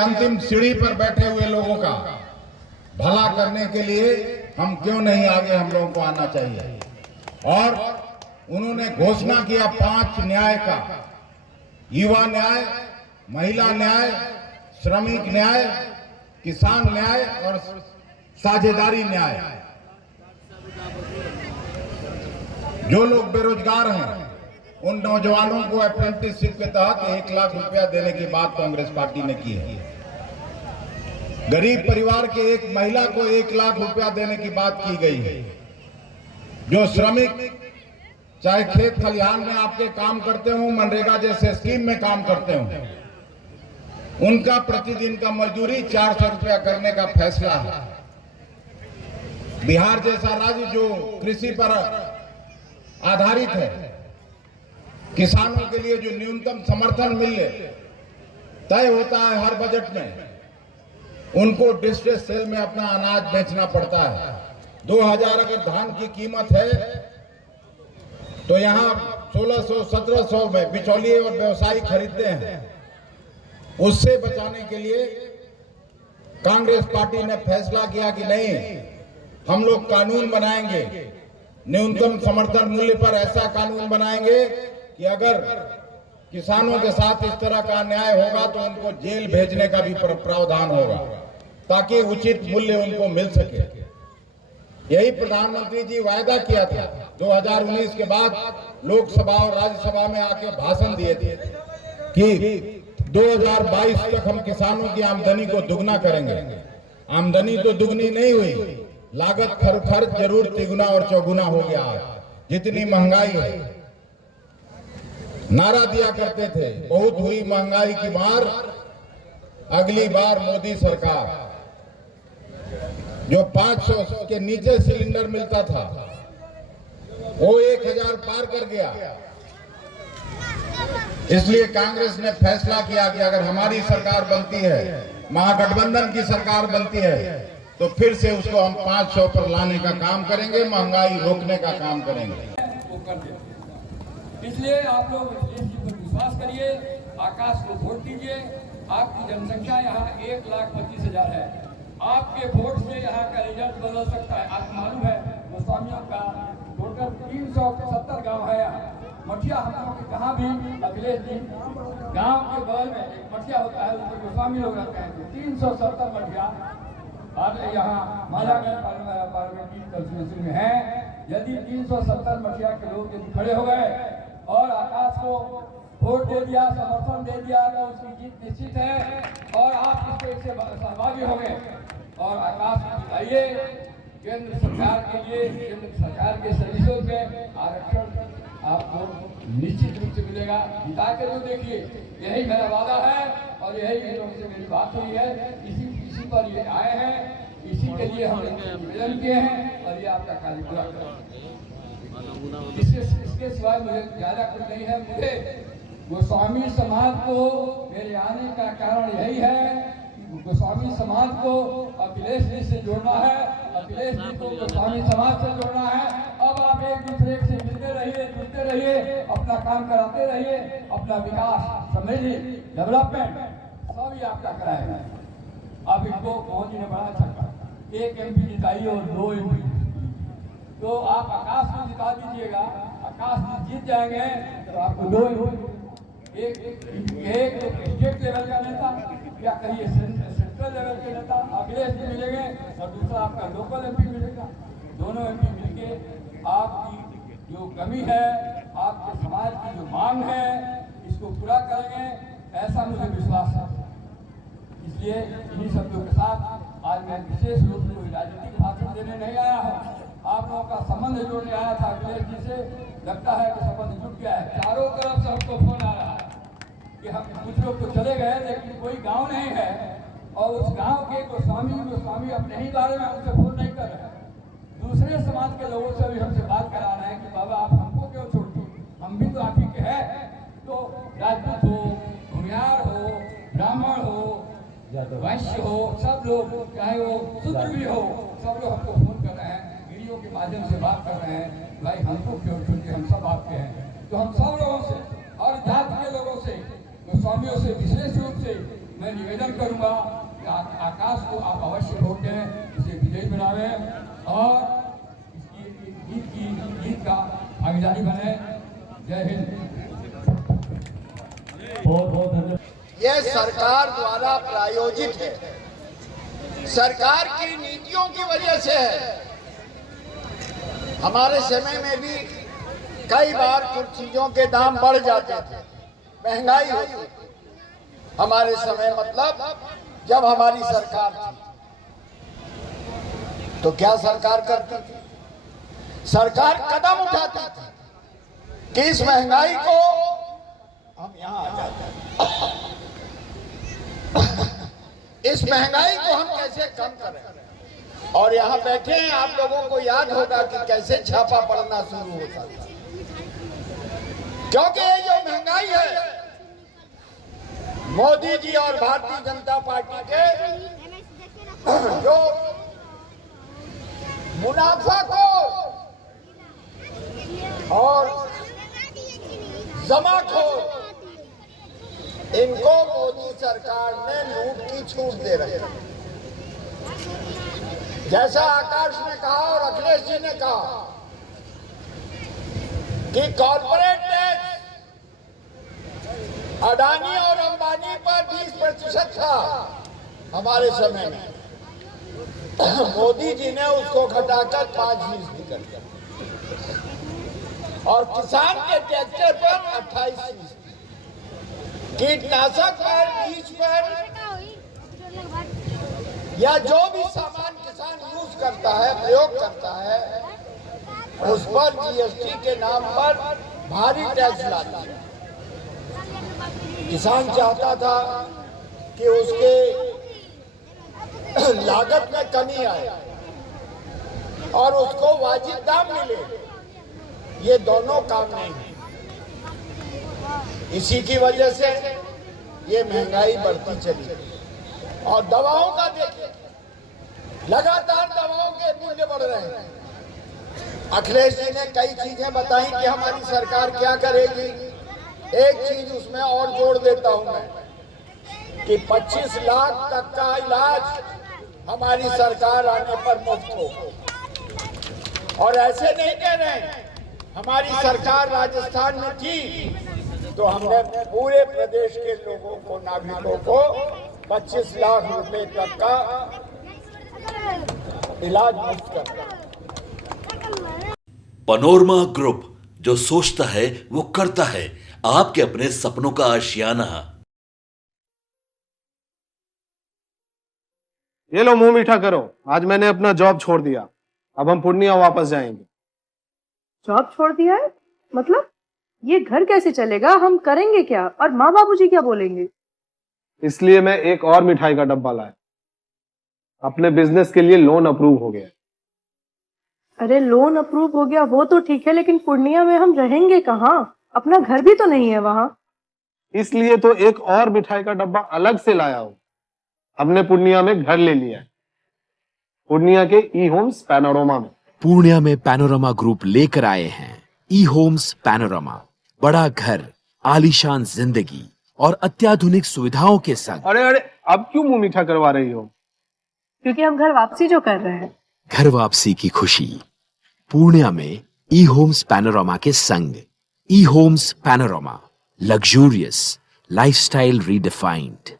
अंतिम सीढ़ी पर बैठे हुए लोगों का भला करने के लिए हम क्यों नहीं आगे, हम लोगों को आना चाहिए। और उन्होंने घोषणा किया 5 न्याय का, युवा न्याय, महिला न्याय, श्रमिक न्याय, किसान न्याय और साझेदारी न्याय। जो लोग बेरोजगार हैं उन नौजवानों को अप्रेंटिसशिप के तहत 1 लाख रुपया देने की बात कांग्रेस पार्टी ने की है। गरीब परिवार के एक महिला को 1 लाख रुपया देने की बात की गई है। जो श्रमिक चाहे खेत खलिहान में आपके काम करते हो, मनरेगा जैसे स्कीम में काम करते हो, उनका प्रतिदिन का मजदूरी 400 रुपया करने का फैसला है। बिहार जैसा राज्य जो कृषि पर आधारित है, किसानों के लिए जो न्यूनतम समर्थन मूल्य तय होता है हर बजट में, उनको डिस्ट्रेस सेल में अपना अनाज बेचना पड़ता है। 2000 अगर धान की कीमत है तो यहाँ 1600-1700 में बिचौलिए और व्यवसायी खरीदते हैं। उससे बचाने के लिए कांग्रेस पार्टी ने फैसला किया कि नहीं, हम लोग कानून बनाएंगे, न्यूनतम समर्थन मूल्य पर ऐसा कानून बनाएंगे कि अगर किसानों के साथ इस तरह का अन्याय होगा तो उनको जेल भेजने का भी प्रावधान होगा, ताकि उचित मूल्य उनको मिल सके। यही प्रधानमंत्री जी वायदा किया था। 2019 के बाद लोकसभा और राज्यसभा में आके भाषण दिए थे कि 2022 तक हम किसानों की आमदनी को दुगना करेंगे। आमदनी तो दुगनी नहीं हुई, लागत खर्च जरूर तिगुना और चौगुना हो गया। जितनी महंगाई है, नारा दिया करते थे बहुत हुई महंगाई की मार, अगली बार मोदी सरकार। जो 500 के नीचे सिलेंडर मिलता था वो 1000 पार कर गया। इसलिए कांग्रेस ने फैसला किया कि अगर हमारी सरकार बनती है, महागठबंधन की सरकार बनती है, तो फिर से उसको हम 500 पर लाने का काम करेंगे, महंगाई रोकने का काम करेंगे। इसलिए आप लोग इस चीज पर विश्वास करिए, आकाश को वोट दीजिए। आपकी जनसंख्या यहाँ 1,25,000 है। आपके वोट से यहाँ का रिजल्ट बदल सकता है। आपको मालूम है गोस्वामियों का टोटल 370 गांव है यहाँ। मठिया हम लोग के कहाँ भी अखिलेश जी गांव के बगल में एक मठिया होता है, उसमें गोस्वामी लोग रहते हैं। 370 मठिया यहाँ मालागढ़ पार्लियामेंट्री कंस्टिट्यूंसी में है। यदि 370 मठिया के लोग यदि खड़े हो गए और आकाश को वोट दे दिया, समर्थन दे दिया, तो उसकी जीत निश्चित है और आप इससे सहभागी हो गए। और आकाश को आइए, केंद्र सरकार के लिए, केंद्र सरकार के सर्विसों पे आरक्षण आपको निश्चित रूप से मिलेगा। जिता के तो देखिए, यही मेरा वादा है और यही इन लोगों से मेरी बात हुई है। इसी पर ये आए हैं, इसी के लिए हम निवेदन किए हैं और ये आपका कार्य पूरा करेंगे। इसके सिवाय मुझे ज्यादा कुछ नहीं है। मुझे गोस्वामी समाज को मेरे आने का कारण यही है कि गोस्वामी समाज को अखिलेश जी से जोड़ना है, अखिलेश जी को गोस्वामी समाज से जोड़ना है। अब आप एक दूसरे से मिलते रहिए, जुड़ते रहिए, अपना काम कराते रहिए, अपना विकास, समृद्धि, डेवलपमेंट सब ये आपका कराएगा। अब इनको मोदी ने बड़ा अच्छा कहा, 1 MP जिताइए और 2 MP। तो आप आकाश को जिता दीजिएगा, आकाश जी जीत जाएंगे तो आपको 2 MP। एक स्टेट लेवल का नेता या कहिए सेंट्रल लेवल के नेता अखिलेश जी मिलेंगे और दूसरा आपका लोकल MP मिलेगा। दोनों MP मिलके आपकी जो कमी है, आपके समाज की जो मांग है, इसको पूरा करेंगे, ऐसा मुझे विश्वास है। इसलिए इन्हीं शब्दों के साथ आज मैं विशेष रूप से कोई राजनीतिक भाषण देने नहीं आया हूँ। आप लोगों का संबंध जोड़ने आया था अखिलेश जी से। लगता है कि संबंध जुट गया है। चारों तरफ से हमको फोन आ रहा है कि हम कुछ लोग तो चले गए लेकिन कोई गांव नहीं है और उस गांव के गोस्वामी अपने ही बारे में हमसे फोन नहीं कर रहे हैं। दूसरे समाज के लोगों से भी हमसे बात करा रहे हैं कि बाबा आप हमको क्यों छोड़ दिए, हम भी तो आप ही के हैं। तो राजपूत हो, भूमियार हो, ब्राह्मण हो, वैश्य हो, सब लोग, चाहे वो शूद्र भी हो, सब लोग हमको फोन कर रहे हैं, वीडियो के माध्यम से बात कर रहे हैं, भाई हमको क्यों छोड़िए, हम सब आपके हैं। तो हम सब लोगों से और जाति के लोगों से, गोस्वामियों से विशेष रूप से मैं निवेदन करूंगा कि आकाश को आप अवश्य वोट दें, इसे विजयी बनावें और इसकी जीत का भागीदारी बने। जय हिंद। बहुत बहुत धन्यवाद। यह सरकार द्वारा प्रायोजित है, सरकार की नीतियों की वजह से है। हमारे समय में भी कई बार कुछ चीजों के दाम बढ़ जाते थे, महंगाई होती थी। हमारे समय मतलब जब हमारी सरकार थी, तो क्या सरकार करती थी? सरकार कदम उठाती थी कि इस महंगाई को हम यहाँ आ जाते हैं, इस महंगाई को हम कैसे कम करें। और यहाँ बैठे हैं, आप लोगों को याद होगा कि कैसे छापा पड़ना शुरू होता था, क्योंकि ये जो महंगाई है, मोदी जी और भारतीय जनता पार्टी के जो मुनाफा को और जमाखोर, इनको मोदी सरकार ने लूट की छूट दे रही है। जैसा आकाश ने कहा और अखिलेश जी ने कहा कि कॉर्पोरेट टैक्स अडानी और अंबानी पर 20% था हमारे समय में, मोदी जी ने उसको घटाकर 5% कर दिया और किसान के ट्रैक्टर पर 28%, कीटनाशक पर 20%, या जो भी सामान किसान यूज करता है, प्रयोग करता है, उस पर जीएसटी के नाम पर भारी टैक्स लाता है। किसान चाहता था कि उसके लागत में कमी आए और उसको वाजिब दाम मिले। ये दोनों काम नहीं है। इसी की वजह से ये महंगाई बढ़ती चली गई। और दवाओं का देखिए, लगातार दवाओं के मूल्य बढ़ रहे हैं। अखिलेश जी ने कई चीजें बताई कि हमारी सरकार क्या करेगी। एक चीज उसमें और जोड़ देता हूं मैं कि 25 लाख तक का इलाज हमारी सरकार आने पर मुफ्त हो। और ऐसे नहीं कह रहे, हमारी सरकार राजस्थान में थी तो हमने पूरे प्रदेश के लोगों को, नागरिकों को 25 लाख रुपए तक का इलाज मुफ्त कर। पनोरमा ग्रुप, जो सोचता है वो करता है। आपके अपने सपनों का आशियाना। ये लो, मुंह मीठा करो। आज मैंने अपना जॉब छोड़ दिया, अब हम पूर्णिया वापस जाएंगे। जॉब छोड़ दिया है? मतलब ये घर कैसे चलेगा? हम करेंगे क्या? और माँ बाबूजी क्या बोलेंगे? इसलिए मैं एक और मिठाई का डब्बा लाया। अपने बिजनेस के लिए लोन अप्रूव हो गया। अरे लोन अप्रूव हो गया वो तो ठीक है, लेकिन पूर्णिया में हम रहेंगे कहाँ? अपना घर भी तो नहीं है वहाँ। इसलिए तो एक और मिठाई का डब्बा अलग से लाया हूँ। हमने पूर्णिया में घर ले लिया है, पूर्णिया के ई होम्स पैनोरमा में। पूर्णिया में पैनोरमा ग्रुप लेकर आए हैं ई होम्स पैनोरमा। बड़ा घर, आलीशान जिंदगी और अत्याधुनिक सुविधाओं के संग। अरे अरे, अब क्यों मुंह मीठा करवा रही हो? क्योंकि हम घर वापसी जो कर रहे हैं। घर वापसी की खुशी पूर्णिया में ई होम्स पैनोरमा के संग। ई Homes Panorama, luxurious lifestyle redefined.